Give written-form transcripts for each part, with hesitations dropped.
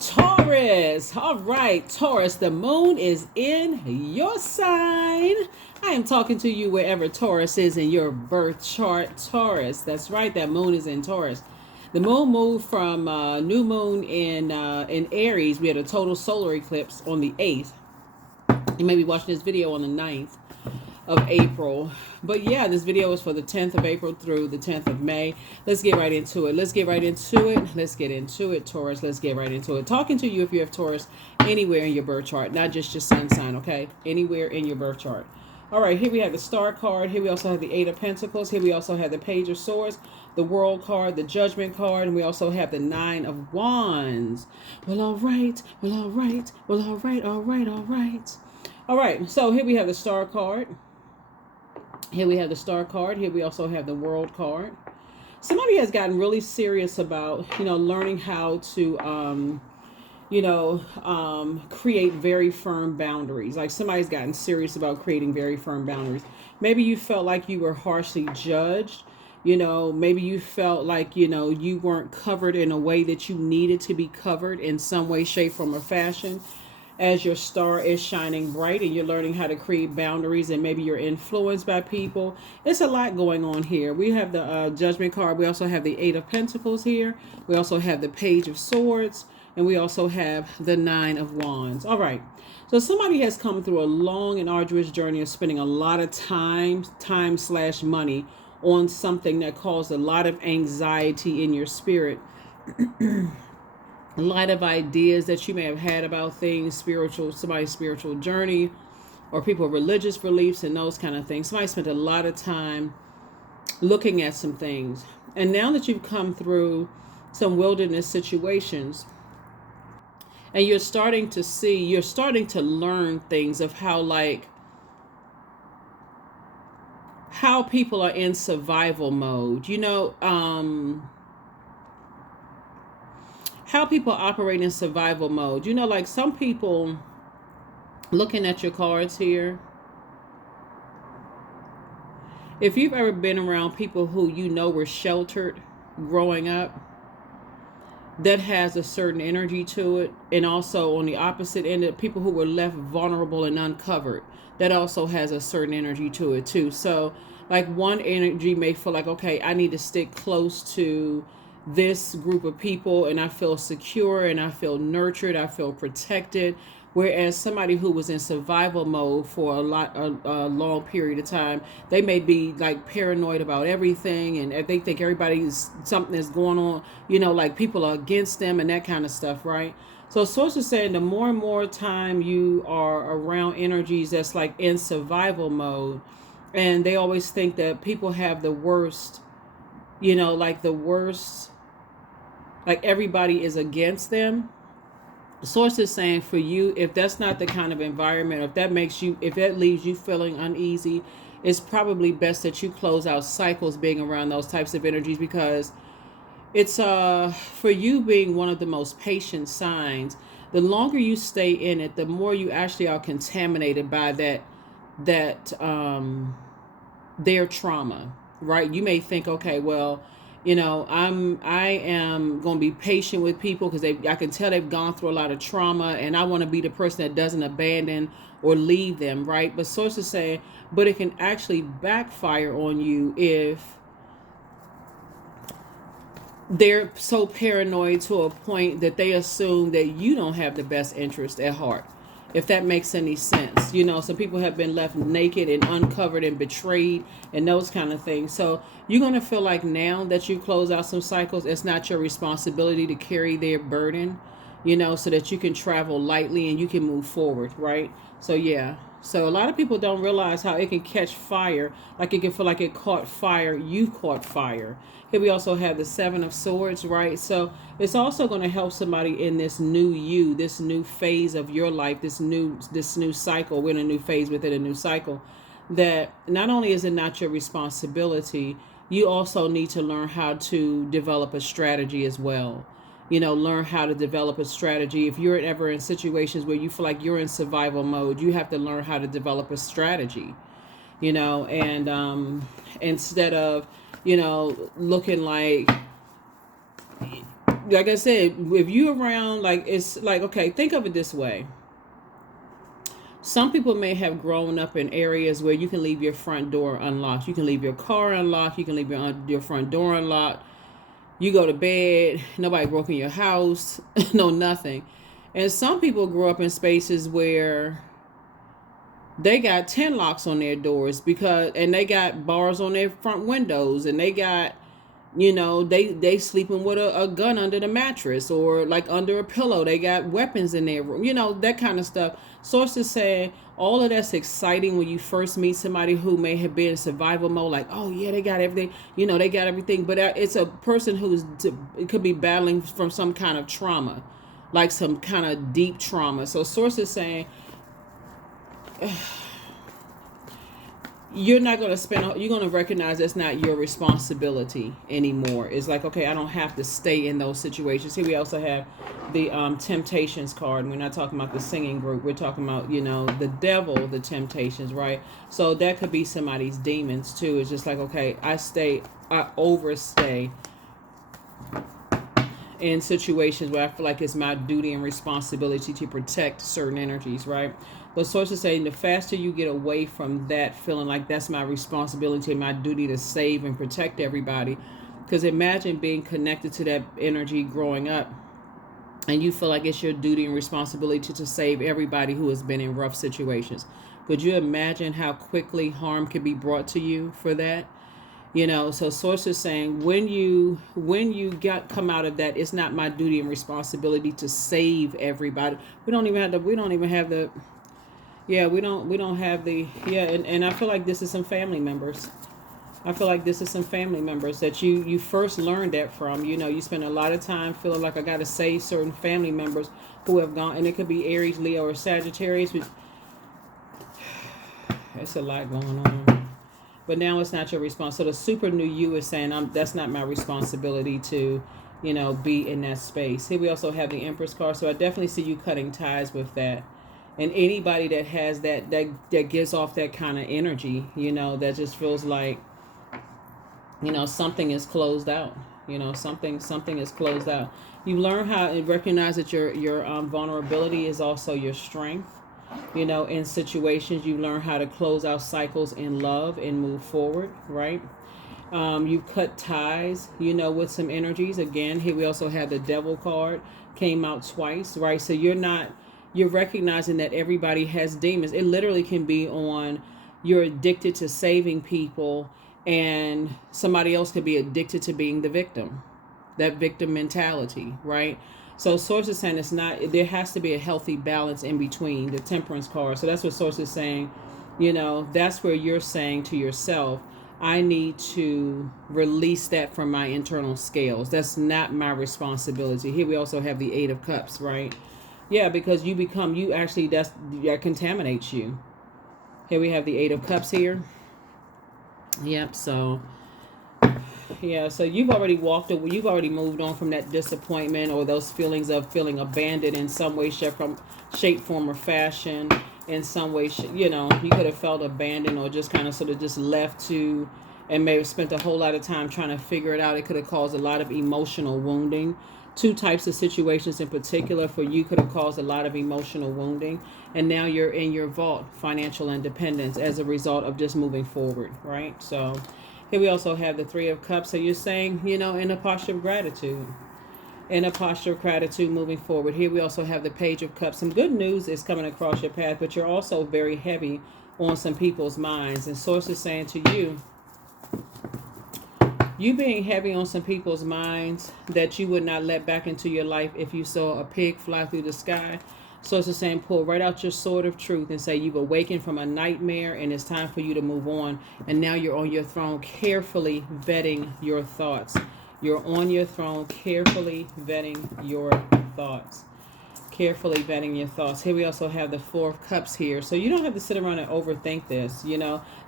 Taurus. All right, Taurus, the moon is in your sign. I am talking to you wherever Taurus is in your birth chart. Taurus, that's right, that moon is in Taurus. The moon moved from new moon in Aries. We had a total solar eclipse on the 8th. You may be watching this video on the 9th of April. But yeah, this video is for the 10th of April through the 10th of May. Let's get right into it. Let's get into it, Taurus. Let's get right into it. Talking to you if you have Taurus anywhere in your birth chart, not just your sun sign, okay? Anywhere in your birth chart. All right, here we have the Star card. Here we also have the Eight of Pentacles. Here we also have the Page of Swords, the World card, the Judgment card, and we also have the Nine of Wands. Well, all right. All right, so here we have the Star card. Here we have the Star card. Here we also have the World card. Somebody has gotten really serious about, learning how to, create very firm boundaries. Like somebody's gotten serious about creating very firm boundaries. Maybe you felt like you were harshly judged. Maybe you felt like, you weren't covered in a way that you needed to be covered in some way, shape, form, or fashion. As your star is shining bright and you're learning how to create boundaries, and maybe you're influenced by people. It's a lot going on here. We have the Judgment card. We also have the Eight of Pentacles here. We also have the Page of Swords. And we also have the Nine of Wands. All right. So somebody has come through a long and arduous journey of spending a lot of time/money on something that caused a lot of anxiety in your spirit. A lot of ideas that you may have had about things, somebody's spiritual journey, or people's religious beliefs and those kind of things. Somebody spent a lot of time looking at some things. And now that you've come through some wilderness situations, and you're starting to learn things of how people are in survival mode. How people operate in survival mode. Like some people, looking at your cards here, if you've ever been around people who were sheltered growing up, that has a certain energy to it. And also on the opposite end, people who were left vulnerable and uncovered, that also has a certain energy to it too. So like one energy may feel like, okay, I need to stick close to this group of people and I feel secure and I feel nurtured, I feel protected. Whereas somebody who was in survival mode for a long period of time, they may be like paranoid about everything, and they think something is going on, like people are against them and that kind of stuff, right? So source is saying the more and more time you are around energies that's like in survival mode, and they always think that people have the worst, like the worst, like everybody is against them. The source is saying for you, if that's not the kind of environment, if that leaves you feeling uneasy, it's probably best that you close out cycles being around those types of energies, because it's for you being one of the most patient signs. The longer you stay in it, the more you actually are contaminated by their trauma, right? You may think, okay, well, I am going to be patient with people because I can tell they've gone through a lot of trauma, and I want to be the person that doesn't abandon or leave them, right? But sources say, but it can actually backfire on you if they're so paranoid to a point that they assume that you don't have the best interest at heart. If that makes any sense. Some people have been left naked and uncovered and betrayed and those kind of things. So you're going to feel like now that you close out some cycles, it's not your responsibility to carry their burden, so that you can travel lightly and you can move forward, right? So yeah. So a lot of people don't realize how it can catch fire. Like it can feel like it caught fire. You caught fire. Here we also have the Seven of Swords, right? So it's also going to help somebody in this new this new phase of your life, this new cycle. We're in a new phase within a new cycle. That not only is it not your responsibility, you also need to learn how to develop a strategy as well. Learn how to develop a strategy. If you're ever in situations where you feel like you're in survival mode, you have to learn how to develop a strategy, and instead of, looking like like I said, if you around, like, it's like, okay, think of it this way. Some people may have grown up in areas where you can leave your front door unlocked. You can leave your car unlocked. You can leave your front door unlocked. You go to bed, nobody broke in your house, no nothing. And some people grew up in spaces where they got 10 locks on their doors, and they got bars on their front windows, and they got, they sleeping with a gun under the mattress, or like under a pillow. They got weapons in their room, that kind of stuff. Sources say all of that's exciting when you first meet somebody who may have been in survival mode, like, oh yeah, they got everything, they got everything. But it could be battling from some kind of trauma, like some kind of deep trauma. So sources saying, you're going to recognize that's not your responsibility anymore. It's like, okay, I don't have to stay in those situations. Here we also have the Temptations card. We're not talking about the singing group. We're talking about, the devil, the temptations, right? So that could be somebody's demons too. It's just like, okay, I overstay in situations where I feel like it's my duty and responsibility to protect certain energies, right? But sources say the faster you get away from that feeling like that's my responsibility and my duty to save and protect everybody. Because imagine being connected to that energy growing up, and you feel like it's your duty and responsibility to save everybody who has been in rough situations. Could you imagine how quickly harm could be brought to you for that? So sources saying when you come out of that, it's not my duty and responsibility to save everybody. We don't even have the and I feel like this is some family members. That you first learned that from. You spend a lot of time feeling like I got to save certain family members who have gone, and it could be Aries, Leo, or Sagittarius. That's a lot going on. But now it's not your response. So the super new you is saying, that's not my responsibility to, be in that space. Here we also have the Empress card. So I definitely see you cutting ties with that. And anybody that has that gives off that kind of energy, that just feels like, something is closed out. Something is closed out. You learn how to recognize that your vulnerability is also your strength. In situations, you learn how to close out cycles in love and move forward, right? You cut ties, with some energies. Again, here we also have the Devil card, came out twice, right? So you're recognizing that everybody has demons. It literally can be on, you're addicted to saving people, and somebody else could be addicted to being the victim, that victim mentality, right? So source is saying there has to be a healthy balance in between. The Temperance card. So that's what source is saying. That's where you're saying to yourself, I need to release that from my internal scales. That's not my responsibility. Here we also have the Eight of Cups, right? Yeah, because that contaminates you. Here we have the Eight of Cups here. Yep, so you've already walked away. You've already moved on from that disappointment or those feelings of feeling abandoned in some way, shape, form, or fashion. In some way, you could have felt abandoned or just kind of sort of just left to, and may have spent a whole lot of time trying to figure it out. It could have caused a lot of emotional wounding. Two types of situations in particular for you could have caused a lot of emotional wounding. And now you're in your vault, financial independence, as a result of just moving forward, right? So here we also have the Three of Cups. So you're saying, in a posture of gratitude. In a posture of gratitude moving forward. Here we also have the Page of Cups. Some good news is coming across your path, but you're also very heavy on some people's minds. And Source is saying to you being heavy on some people's minds that you would not let back into your life if you saw a pig fly through the sky. Source is saying, pull right out your sword of truth and say you've awakened from a nightmare and it's time for you to move on. And now you're on your throne, carefully vetting your thoughts. You're on your throne, carefully vetting your thoughts. Carefully vetting your thoughts. Here we also have the Four of Cups here. So you don't have to sit around and overthink this.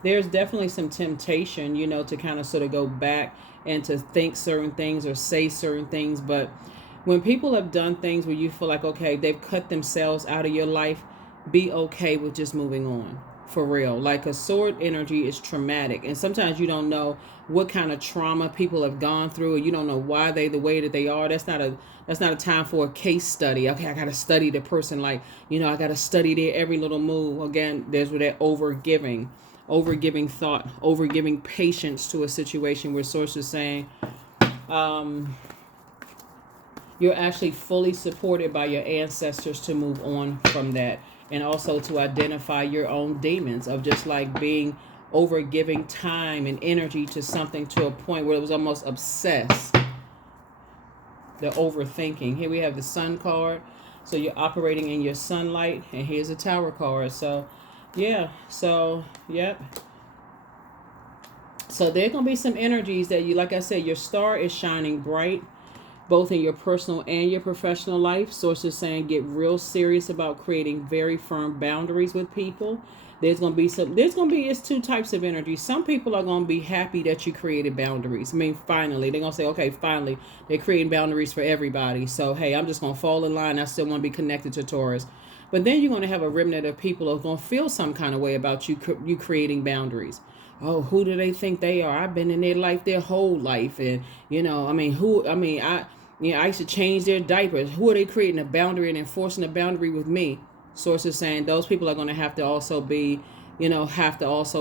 There's definitely some temptation, to kind of sort of go back and to think certain things or say certain things. But when people have done things where you feel like, okay, they've cut themselves out of your life, be okay with just moving on. for real. Like a sword energy is traumatic, and sometimes you don't know what kind of trauma people have gone through, and you don't know why they the way that they are. That's not a time for a case study. Okay, I gotta study the person, like, I gotta study their every little move. Again, there's where that overgiving thought, overgiving patience to a situation, where source is saying, you're actually fully supported by your ancestors to move on from that, and also to identify your own demons of just like being over giving time and energy to something to a point where it was almost obsessed. The overthinking. Here we have the sun card. So you're operating in your sunlight, and here's a tower card. So yeah, so yep. So there gonna be some energies that you, like I said, your star is shining bright, both in your personal and your professional life. Sources saying get real serious about creating very firm boundaries with people. It's two types of energy. Some people are going to be happy that you created boundaries. I mean, finally, they're going to say, okay, finally, they're creating boundaries for everybody. So, hey, I'm just going to fall in line. I still want to be connected to Taurus. But then you're going to have a remnant of people who are going to feel some kind of way about you creating boundaries. Oh, who do they think they are? I've been in their life their whole life. And, I used to change their diapers. Who are they creating a boundary and enforcing a boundary with me? Sources saying those people are going to have to also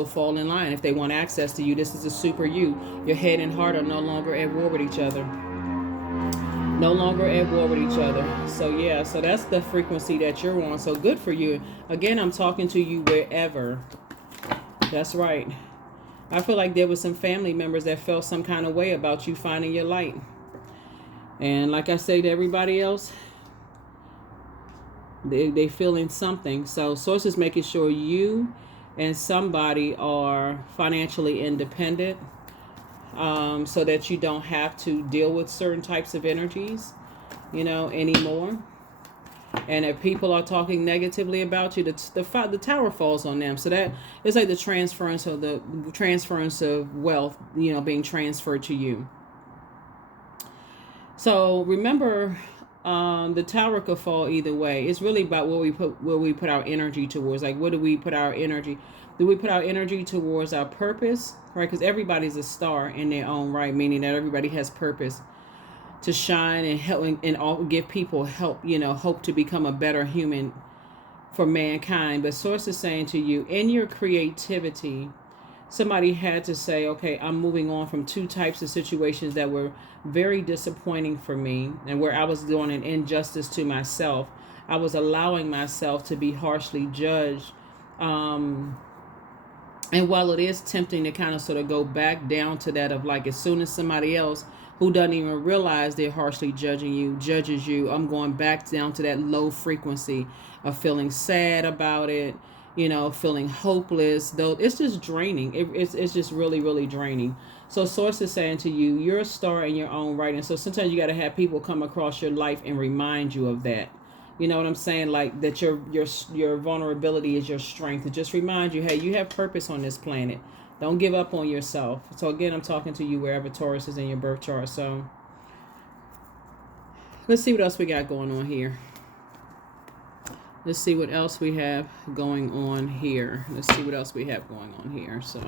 fall in line if they want access to you. This is a super you. Your head and heart are no longer at war with each other. No longer at war with each other. So yeah, so that's the frequency that you're on. So good for you. Again, I'm talking to you wherever. That's right. I feel like there was some family members that felt some kind of way about you finding your light. And like I say to everybody else, they feeling something. So sources making sure you and somebody are financially independent, so that you don't have to deal with certain types of energies, anymore. And if people are talking negatively about you, the tower falls on them. So that it's like the transference of wealth, being transferred to you. So remember, the tower could fall either way. It's really about where we put our energy towards. Like, what do we put our energy? Do we put our energy towards our purpose, right? Because everybody's a star in their own right, meaning that everybody has purpose to shine and help and all give people help. Hope to become a better human for mankind. But source is saying to you, in your creativity, somebody had to say, okay, I'm moving on from two types of situations that were very disappointing for me, and where I was doing an injustice to myself. I was allowing myself to be harshly judged. And while it is tempting to kind of sort of go back down to that of like, as soon as somebody else who doesn't even realize they're harshly judges you, I'm going back down to that low frequency of feeling sad about it, feeling hopeless, though it's just draining. It's just really, really draining. So source is saying to you, you're a star in your own right. And so sometimes you got to have people come across your life and remind you of that. You know what I'm saying? Like that your vulnerability is your strength. To just remind you, hey, you have purpose on this planet. Don't give up on yourself. So again, I'm talking to you wherever Taurus is in your birth chart. So let's see what else we got going on here. Let's see what else we have going on here. So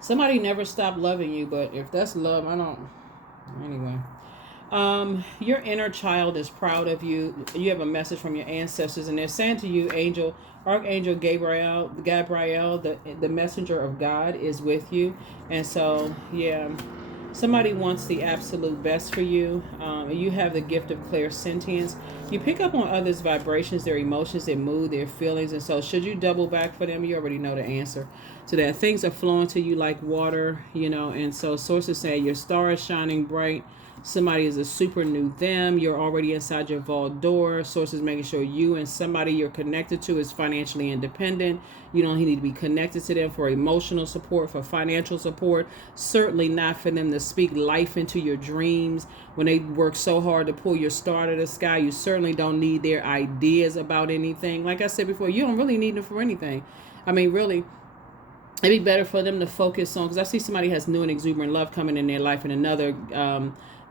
somebody never stopped loving you, but if that's love, I don't. Anyway. Your inner child is proud of you. You have a message from your ancestors, and they're saying to you, Archangel Gabriel, the messenger of God, is with you. And so, yeah, somebody wants the absolute best for you. You have the gift of clairsentience. You pick up on others' vibrations, their emotions, their mood, their feelings. And so should you double back for them, you already know the answer to that. Things are flowing to you like water, and so sources say your star is shining bright. Somebody is a super new them. You're already inside your vault door. Sources making sure you and somebody you're connected to is financially independent. You don't need to be connected to them for emotional support, for financial support. Certainly not for them to speak life into your dreams. When they work so hard to pull your star to the sky, you certainly don't need their ideas about anything. Like I said before, you don't really need them for anything. I mean, really, It'd be better for them to focus on, because I see somebody has new and exuberant love coming in their life, and another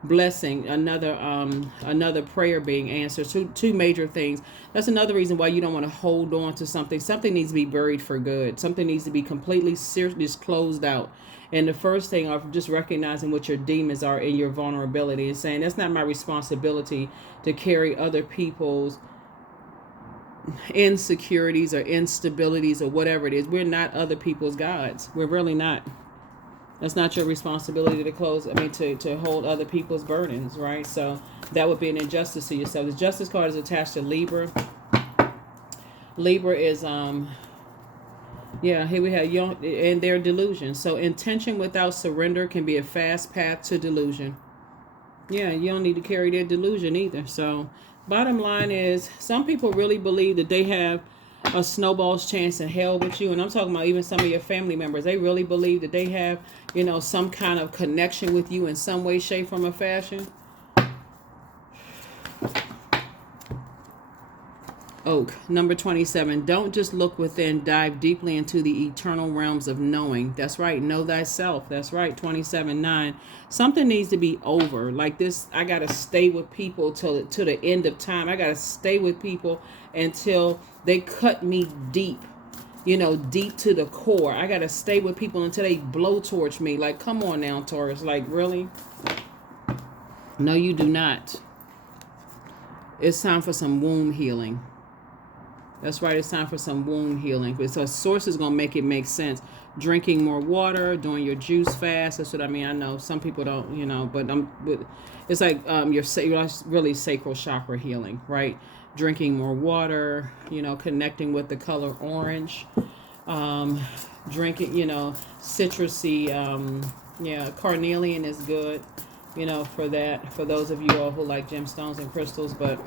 blessing, another prayer being answered. Two major things. That's another reason why you don't want to hold on to something. Something needs to be buried for good. Something needs to be completely just closed out. And the first thing are just recognizing what your demons are in your vulnerability, and saying that's not my responsibility to carry other people's insecurities or instabilities or whatever it is. We're not other people's gods. We're really not. That's not your responsibility to hold other people's burdens, right? So that would be an injustice to yourself. The justice card is attached to Libra. Libra is here we have young and their delusion. So intention without surrender can be a fast path to delusion. Yeah, you don't need to carry their delusion either. So bottom line is, some people really believe that they have a snowball's chance in hell with you. And I'm talking about even some of your family members. They really believe that they have, some kind of connection with you in some way, shape, form, or fashion. Oak, number 27. Don't just look within, dive deeply into the eternal realms of knowing. That's right. Know thyself. That's right. 27:9. Something needs to be over. Like this, I got to stay with people till to the end of time. I got to stay with people until they cut me deep, deep to the core. I got to stay with people until they blowtorch me. Like, come on now, Taurus. Like, really? No, you do not. It's time for some womb healing. That's right. It's time for some wound healing. So source is going to make it make sense. Drinking more water, doing your juice fast. That's what I mean. I know some people don't, but it's like your really sacral chakra healing, right? Drinking more water, connecting with the color orange, drinking, citrusy, carnelian is good, for that, for those of you all who like gemstones and crystals, but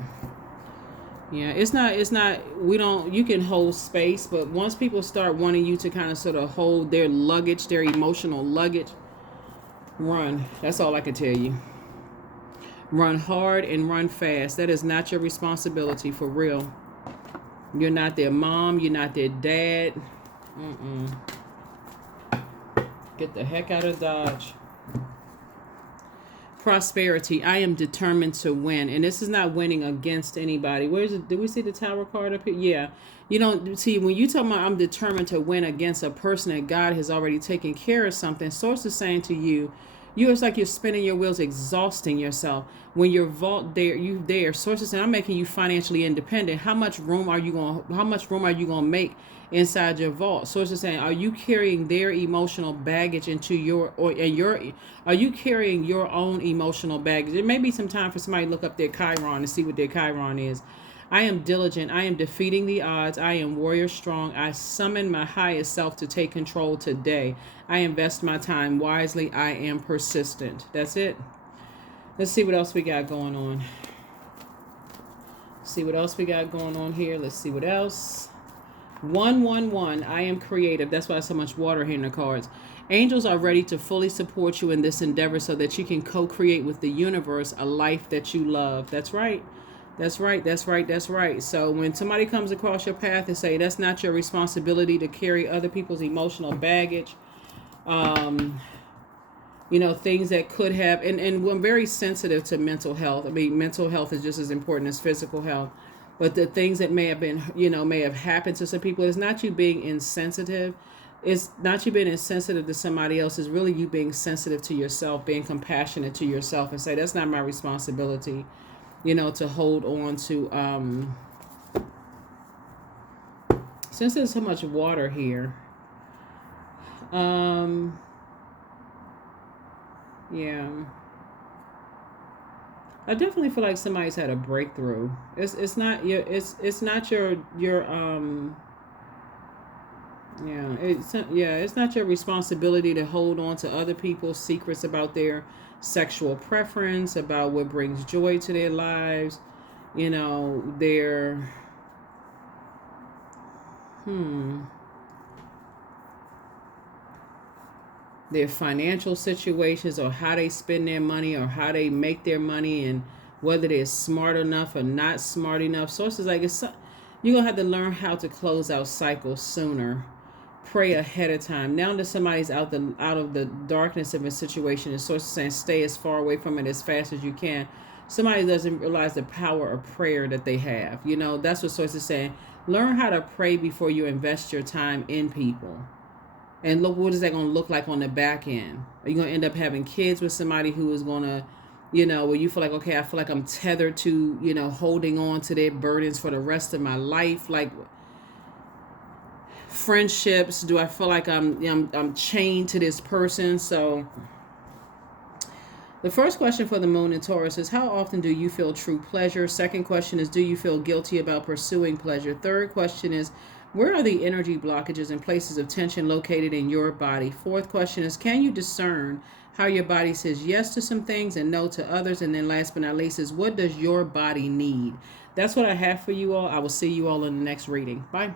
yeah, you can hold space, but once people start wanting you to kind of sort of hold their luggage, their emotional luggage, run. That's all I can tell you. Run hard and run fast. That is not your responsibility, for real. You're not their mom. You're not their dad. Get the heck out of Dodge. Prosperity. I am determined to win. And this is not winning against anybody. Where is it? Do we see the Tower card up here? Yeah. You don't see, when you talk about I'm determined to win against a person that God has already taken care of something, source is saying to you, it's like you're spinning your wheels, exhausting yourself. When you're there, source is saying, I'm making you financially independent. How much room are you gonna make inside your vault? Source is saying, are you carrying their emotional baggage are you carrying your own emotional baggage? There may be some time for somebody to look up their Chiron and see what their Chiron is. I am diligent. I am defeating the odds. I am warrior strong. I summon my highest self to take control today. I invest my time wisely. I am persistent. That's it. Let's see what else we got going on. See what else we got going on here. Let's see what else. 111. I am creative. That's why so much water here in the cards. Angels are ready to fully support you in this endeavor so that you can co-create with the universe a life that you love. That's right. That's right. That's right. That's right. So when somebody comes across your path and say that's not your responsibility to carry other people's emotional baggage, things that could have, and we're very sensitive to mental health. I mean, mental health is just as important as physical health. But the things that may have been, may have happened to some people, it's not you being insensitive. It's not you being insensitive to somebody else. It's really you being sensitive to yourself, being compassionate to yourself, and say, that's not my responsibility, to hold on to. Since there's so much water here, yeah. I definitely feel like somebody's had a breakthrough. It's not your it's not your it's not your responsibility to hold on to other people's secrets about their sexual preference, about what brings joy to their lives, their their financial situations, or how they spend their money, or how they make their money, and whether they're smart enough or not smart enough. Sources like you're gonna have to learn how to close out cycles sooner pray ahead of time. Now that somebody's out of the darkness of a situation, the source is saying stay as far away from it as fast as you can. Somebody doesn't realize the power of prayer that they have. You know, that's what source is saying. Learn how to pray before you invest your time in people. And look, what is that going to look like on the back end? Are you going to end up having kids with somebody who is going to, you know, where you feel like, okay, I feel like I'm tethered to, you know, holding on to their burdens for the rest of my life? Like, friendships, do I feel like I'm chained to this person? So the first question for the moon in Taurus is, how often do you feel true pleasure? Second question is, do you feel guilty about pursuing pleasure? Third question is, where are the energy blockages and places of tension located in your body? Fourth question is, can you discern how your body says yes to some things and no to others? And then last but not least is, what does your body need? That's what I have for you all. I will see you all in the next reading. Bye.